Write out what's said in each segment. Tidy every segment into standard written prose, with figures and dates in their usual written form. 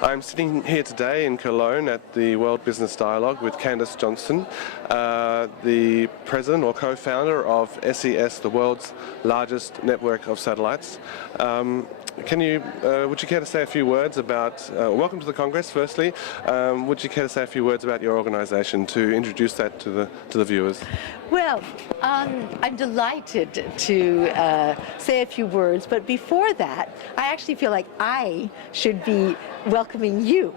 I'm sitting here today in Cologne at the World Business Dialogue with Candace Johnson, the president or co-founder of SES, the world's largest network of satellites. Would you care to say a few words about, welcome to the Congress firstly, would you care to say a few words about your organisation to introduce that to the viewers? Well, I'm delighted to say a few words, but before that, I actually feel like I should be welcoming you.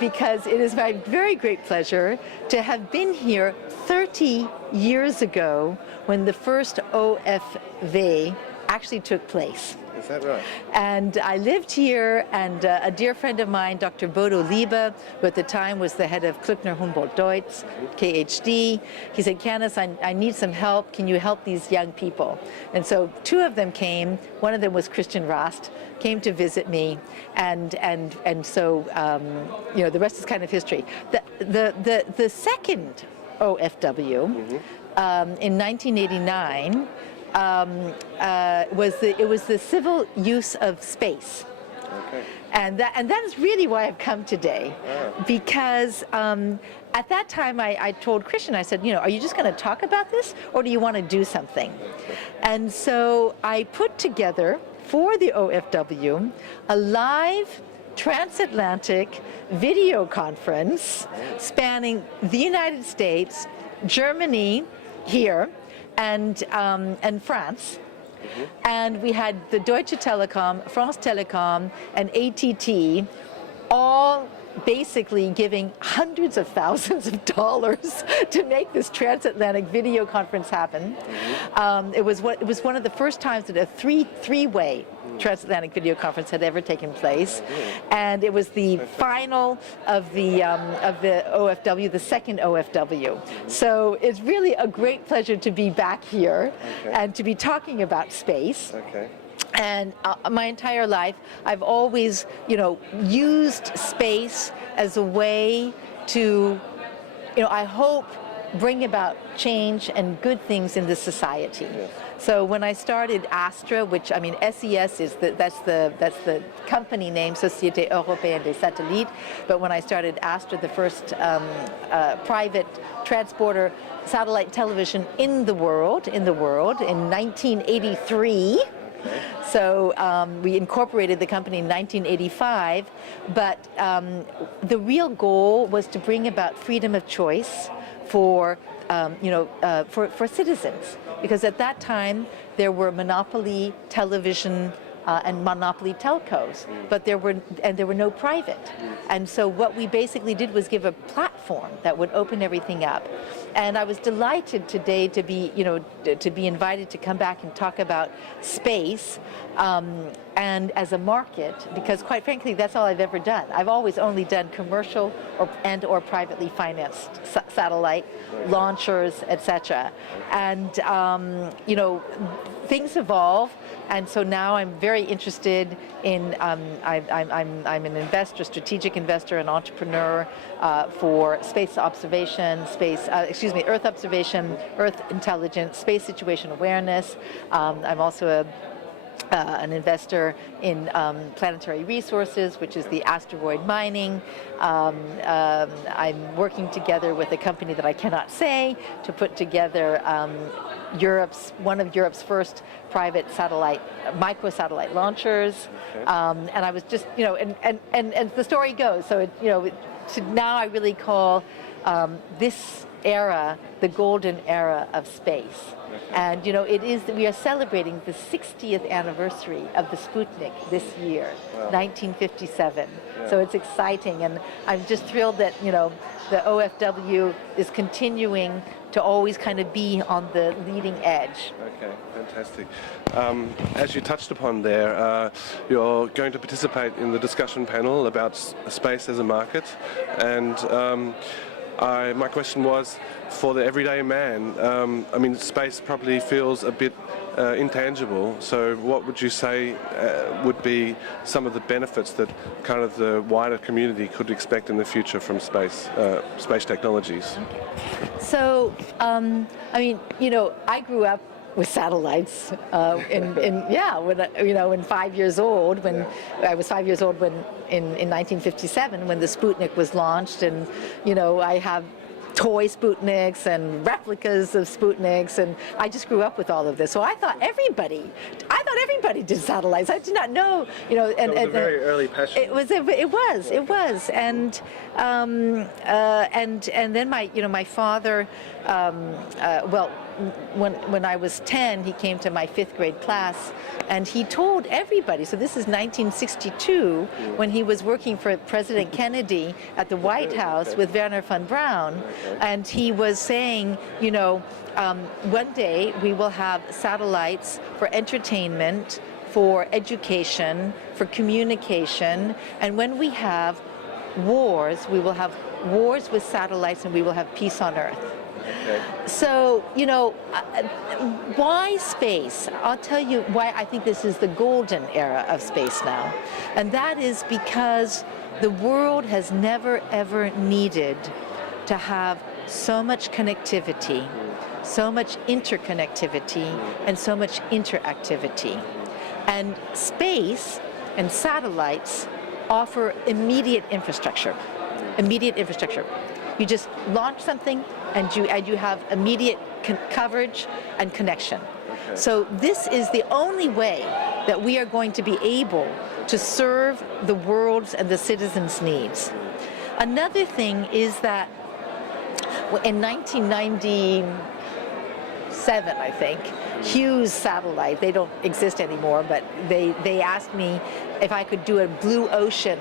Because it is my very great pleasure to have been here 30 years ago when the first OFV actually took place. Is that right? And I lived here, and a dear friend of mine, Dr. Bodo Liebe, who at the time was the head of Kluckner Humboldt Deutz, PhD, he said, Candace, I need some help. Can you help these young people? And so two of them came. One of them was Christian Rast, came to visit me, and so the rest is kind of history. The second OFW in 1989. It was the civil use of space. Okay. And that is really why I've come today, because at that time I told Christian, I said, are you just going to talk about this, or do you want to do something? And so I put together for the OFW a live transatlantic video conference spanning the United States, Germany, here, and France. And we had the Deutsche Telekom, France Telecom, and ATT all basically giving hundreds of thousands of dollars to make this transatlantic video conference happen. It was one of the first times that a three-way transatlantic video conference had ever taken place, and it was the final of the OFW, the second OFW. So it's really a great pleasure to be back here and to be talking about space. And my entire life, I've always, used space as a way to, I hope, bring about change and good things in the society. So when I started Astra, which SES is that's the company name, Société Européenne des Satellites. But when I started Astra, the first private transporter satellite television in the world in 1983. So we incorporated the company in 1985, but the real goal was to bring about freedom of choice for citizens, because at that time there were monopoly television and monopoly telcos, but there were no private. And so what we basically did was give a platform that would open everything up. And I was delighted today to be invited to come back and talk about space and as a market, because quite frankly, that's all I've ever done. I've always only done commercial or privately financed satellite launchers, etc. And things evolve. And so now I'm very interested in, I'm an investor, strategic investor, an entrepreneur for space observation, Earth observation, Earth intelligence, space situation awareness. I'm also an investor in planetary resources, which is the asteroid mining. I'm working together with a company that I cannot say to put together one of Europe's first private microsatellite launchers. And I was just, and the story goes. So now I really call this era the golden era of space. And we are celebrating the 60th anniversary of the Sputnik this year, 1957. So it's exciting, and I'm just thrilled that the OFW is continuing to always kind of be on the leading edge. Okay, fantastic. As you touched upon there, you're going to participate in the discussion panel about space as a market, and my question was, for the everyday man, space probably feels a bit intangible, so what would you say would be some of the benefits that kind of the wider community could expect in the future from space technologies? So, I grew up with satellites when 5 years old, when I was 5 years old when in 1957 when the Sputnik was launched, and I have toy Sputniks and replicas of Sputniks, and I just grew up with all of this. So I thought everybody did satellites. I did not know, And it was a very early passion. It was, and then my father, when I was 10, he came to my 5th grade class, and he told everybody. So this is 1962, when he was working for President Kennedy at the White House with Werner von Braun, and he was saying, one day we will have satellites for entertainment, for education, for communication, and when we have wars, we will have wars with satellites, and we will have peace on Earth. Okay. So, why space? I'll tell you why I think this is the golden era of space now. And that is because the world has never, ever needed to have so much connectivity, so much interconnectivity, and so much interactivity. And space and satellites offer immediate infrastructure. You just launch something, and you have immediate coverage and connection. Okay. So this is the only way that we are going to be able to serve the world's and the citizens' needs. Another thing is that in 1997, I think, Hughes satellite, they don't exist anymore, but they asked me if I could do a blue ocean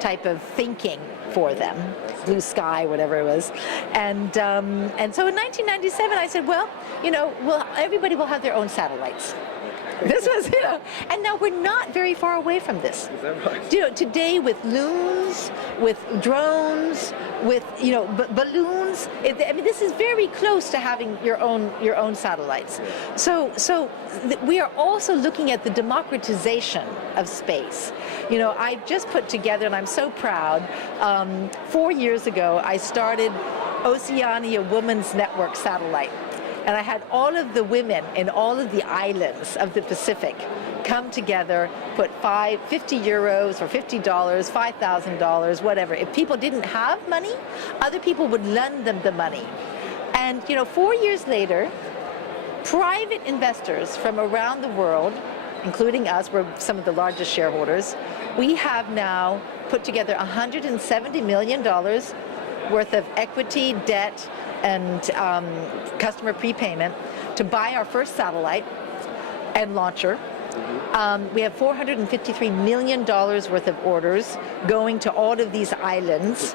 type of thinking for them, blue sky, whatever it was. And so in 1997, I said, everybody will have their own satellites. This was, and now we're not very far away from this. Is that right? Today with loons, with drones, with balloons. This is very close to having your own satellites. So we are also looking at the democratization of space. I've just put together, and I'm so proud. 4 years ago, I started Oceania Women's Network Satellite. And I had all of the women in all of the islands of the Pacific come together, put 50 euros or $50, $5,000, whatever. If people didn't have money, other people would lend them the money. And 4 years later, private investors from around the world, including us, we're some of the largest shareholders, we have now put together $170 million worth of equity, debt, and customer prepayment to buy our first satellite and launcher. We have $453 million worth of orders going to all of these islands,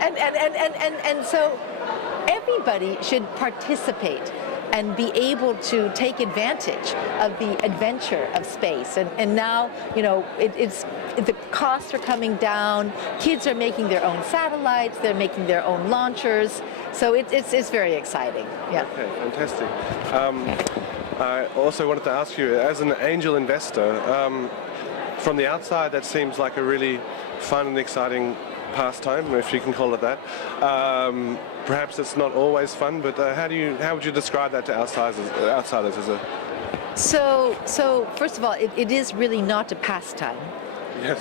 and so everybody should participate and be able to take advantage of the adventure of space. And now, the costs are coming down. Kids are making their own satellites. They're making their own launchers. So it's very exciting. Yeah. Okay, fantastic. I also wanted to ask you, as an angel investor, from the outside, that seems like a really fun and exciting pastime, if you can call it that. Perhaps it's not always fun, but how would you describe that to outsiders as a? So first of all, it is really not a pastime. Yes.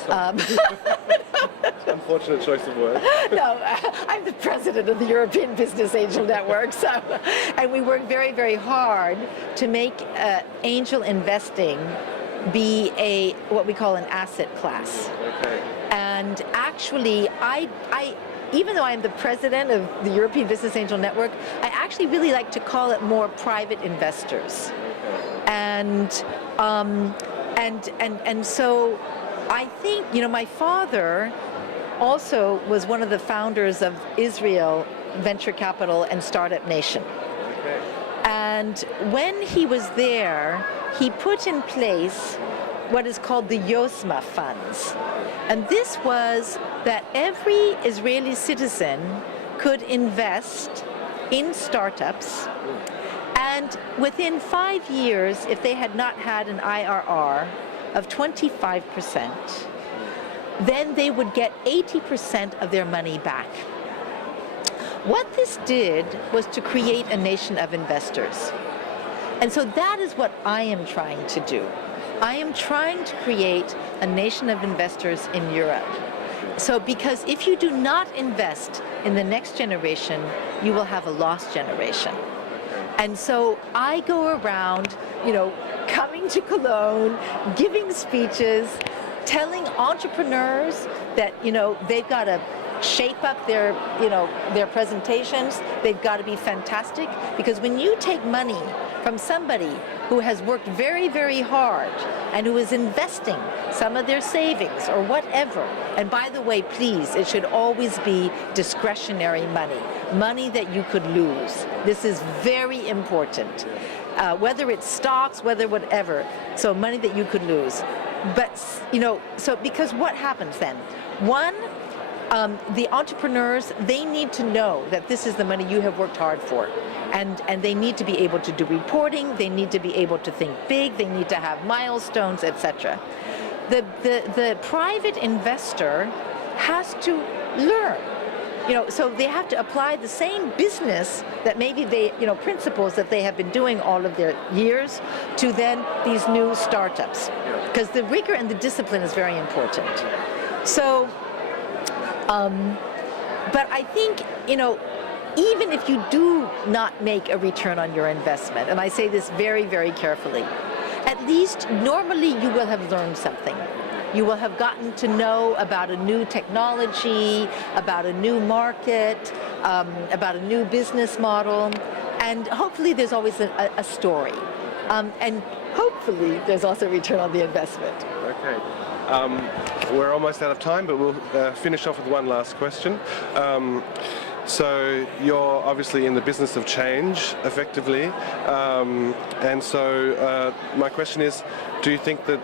Unfortunate choice of words. No, I'm the president of the European Business Angel Network, and we work very, very hard to make angel investing be what we call an asset class. Okay. And actually, I even though I'm the president of the European Business Angel Network, I actually really like to call it more private investors. And so I think, my father also was one of the founders of Israel Venture Capital and Startup Nation. Okay. And when he was there, he put in place what is called the Yosma funds. And this was that every Israeli citizen could invest in startups, and within 5 years, if they had not had an IRR of 25%, then they would get 80% of their money back. What this did was to create a nation of investors. And so that is what I am trying to do. I am trying to create a nation of investors in Europe. So because if you do not invest in the next generation, you will have a lost generation. And so I go around, coming to Cologne, giving speeches, telling entrepreneurs that, they've got to shape up their presentations. They've got to be fantastic, because when you take money from somebody who has worked very, very hard and who is investing some of their savings or whatever, and by the way, please, it should always be discretionary money that you could lose. This is very important. Whether it's stocks, whether whatever, so money that you could lose. But, so because what happens then? One, the entrepreneurs, they need to know that this is the money you have worked hard for. And they need to be able to do reporting, they need to be able to think big, they need to have milestones, etc. The private investor has to learn. So they have to apply the same business that maybe they, principles that they have been doing all of their years to then these new startups. Because the rigor and the discipline is very important. So, but I think, even if you do not make a return on your investment, and I say this very, very carefully, at least normally you will have learned something. You will have gotten to know about a new technology, about a new market, about a new business model, and hopefully there's always a story. And hopefully there's also a return on the investment. Okay. We're almost out of time, but we'll finish off with one last question. So you're obviously in the business of change, effectively, and so my question is, do you think that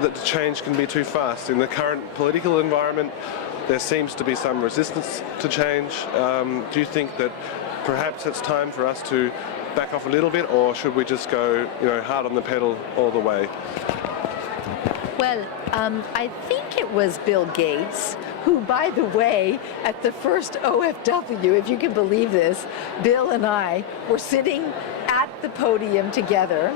the change can be too fast? In the current political environment, there seems to be some resistance to change. Do you think that perhaps it's time for us to back off a little bit, or should we just go, hard on the pedal all the way? Well, I think it was Bill Gates who, by the way, at the first OFW, if you can believe this, Bill and I were sitting at the podium together.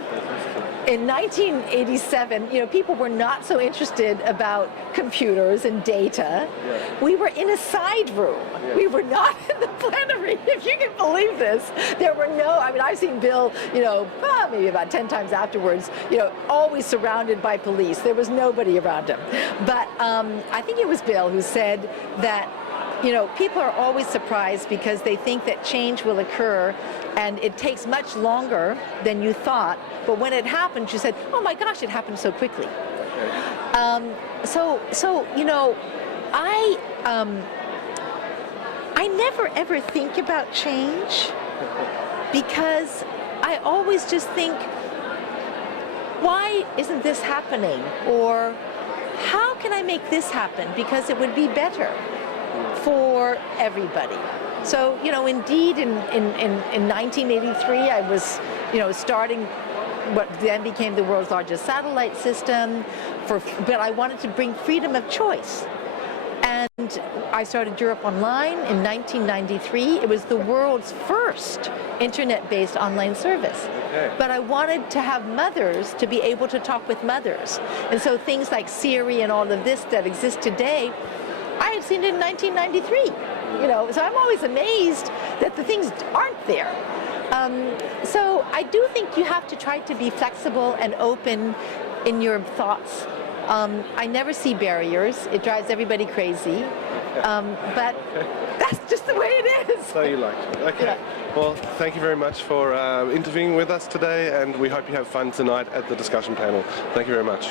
In 1987, people were not so interested about computers and data. Yeah. We were in a side room. Yeah. We were not in the plenary, if you can believe this. There were I've seen Bill, maybe about 10 times afterwards, always surrounded by police. There was nobody around him. But I think it was Bill who said that, people are always surprised because they think that change will occur and it takes much longer than you thought. But when it happens, you said, oh my gosh, it happened so quickly. Okay. I never ever think about change because I always just think, why isn't this happening? Or how can I make this happen? Because it would be better for everybody. So, indeed, in 1983, I was, starting what then became the world's largest satellite system, but I wanted to bring freedom of choice. And I started Europe Online in 1993. It was the world's first internet-based online service. Okay. But I wanted to have mothers to be able to talk with mothers. And so things like Siri and all of this that exist today, I had seen it in 1993. So I'm always amazed that the things aren't there. So I do think you have to try to be flexible and open in your thoughts. I never see barriers. It drives everybody crazy. But that's just the way it is. So you like it. Okay. Yeah. Well, thank you very much for interviewing with us today, and we hope you have fun tonight at the discussion panel. Thank you very much.